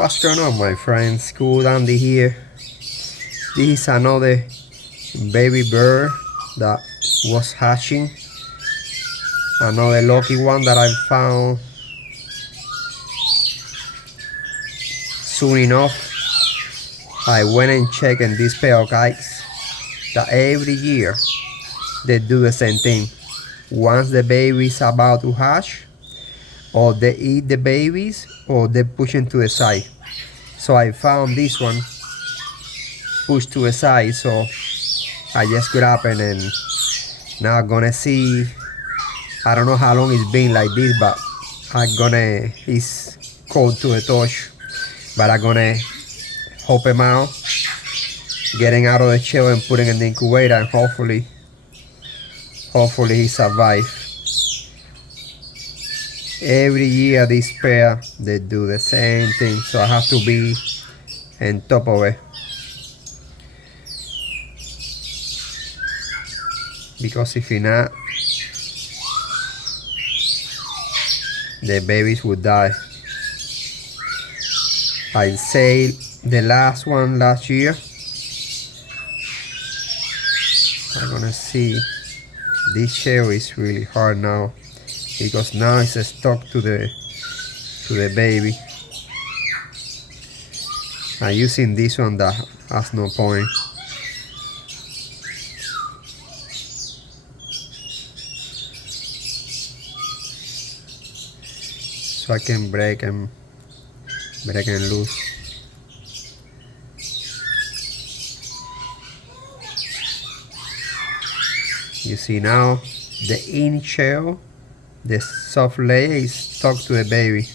What's going on, my friends? Cool Andy here. This is another baby bird that was hatching. Another lucky one that I found soon enough. I went and checked in this pair of kites that every year they do the same thing. Once the baby is about to hatch, or they eat the babies or they push them to the side. So I found this one pushed to the side, so I just grab it, and now I'm gonna see. I don't know how long it's been like this, but it's cold to the touch, but I'm gonna help him out, getting out of the shell and putting in the incubator, and hopefully he survive. Every year this pair, they do the same thing, so I have to be on top of it, because if not, the babies would die. I say the last one last year. I'm gonna see. This shell is really hard now, because now it's stuck to the baby. I'm using this one that has no point. So I can break and loose. You see now the in shell, the soft layer is stuck to the baby.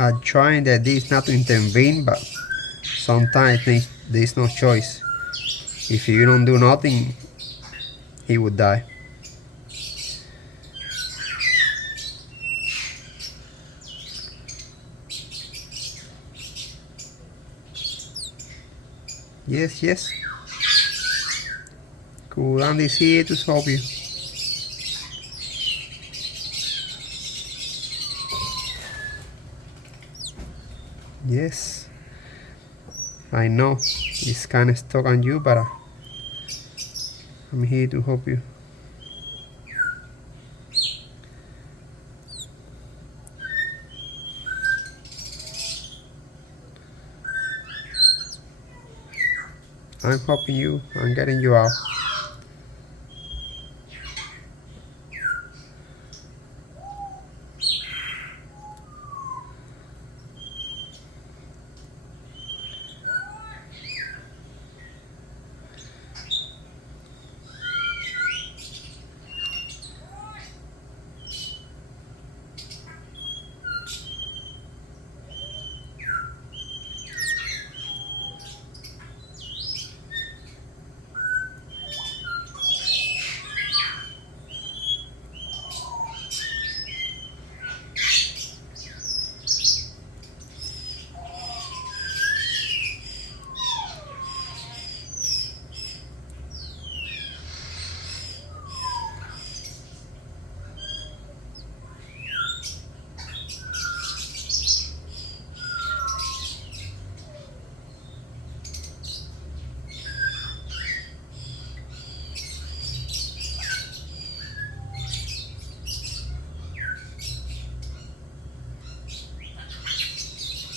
I'm trying that this not to intervene, but sometimes there's no choice. If you don't do nothing, he would die. Yes. Cool Andy's here to help you. Yes, I know it's kind of stuck on you, but I'm here to help you. I'm helping you. I'm getting you out.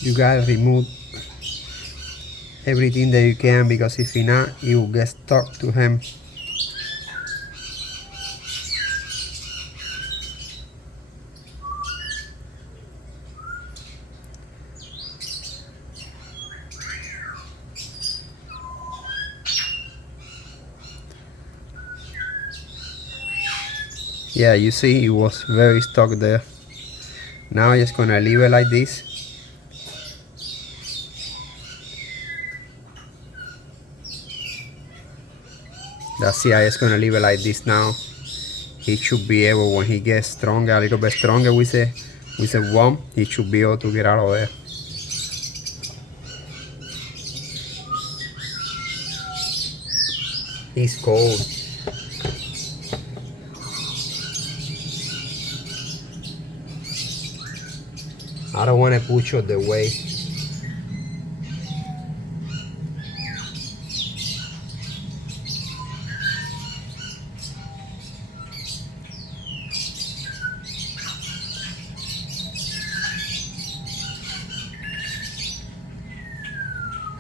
You gotta remove everything that you can, because if not, you will get stuck to him. Yeah, you see, it was very stuck there. Now I'm just gonna leave it like this. That's it. I'm just gonna leave it like this now. He should be able, when he gets stronger, a little bit stronger with a worm, he should be able to get out of there. He's cold. I don't want to push out the way.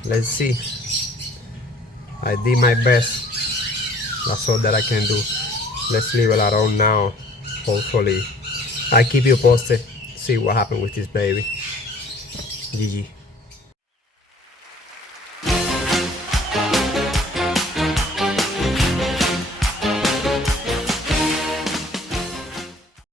Let's see. I did my best. That's all that I can do. Let's leave it alone now. Hopefully, I keep you posted. See what happened with this baby. GG.